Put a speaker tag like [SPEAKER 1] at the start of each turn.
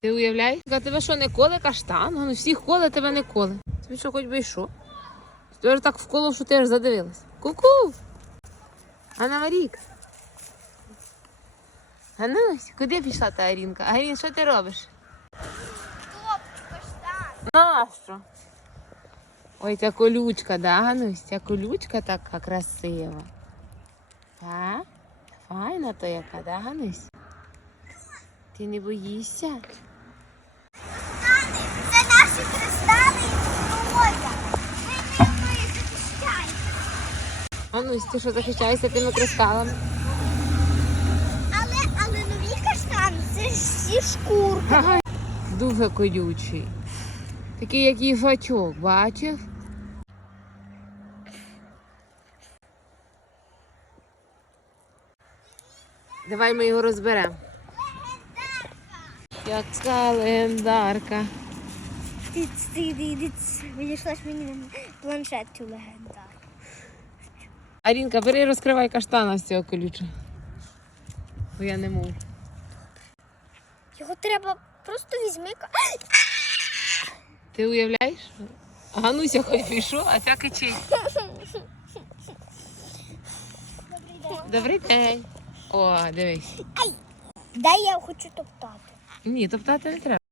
[SPEAKER 1] Ти уявляєш? А тебе що, не коле каштан? Ну всіх коле, тебе не коле. Тобі що, хоч би й що? Ти ж так вколов, що ти аж задивилась. Ку-ку! Анна Марійка. Ганусь, куди пішла та Арінка? Арін, що ти робиш?
[SPEAKER 2] Стоп, каштан.
[SPEAKER 1] Нащо? Ой, ця колючка, да, Ганусь? Ця колючка така красива. Так? Файна то яка, да, Ганусь? Ти не боїшся?
[SPEAKER 2] Це наші кристали і проводя. Ми їх захищаємо.
[SPEAKER 1] Ганусь, ти що захищаєшся тими кристалами?
[SPEAKER 2] Але нові каштани, це ж всі шкурки.
[SPEAKER 1] Ага. Дуже колючий. Такий, як їжачок, бачив? Давай ми його розберемо. Як календарка.
[SPEAKER 2] Відійшла ж мені на планшет цю легендарку.
[SPEAKER 1] Арінка, бери і розкривай каштана з цього колючого. Бо я не можу.
[SPEAKER 2] Його треба просто візьми.
[SPEAKER 1] Ти уявляєш? Гануся хоч пішов, а ця кичить. Добрий день. О, дивись.
[SPEAKER 2] Дай я хочу топтати.
[SPEAKER 1] Ні, топтати не треба.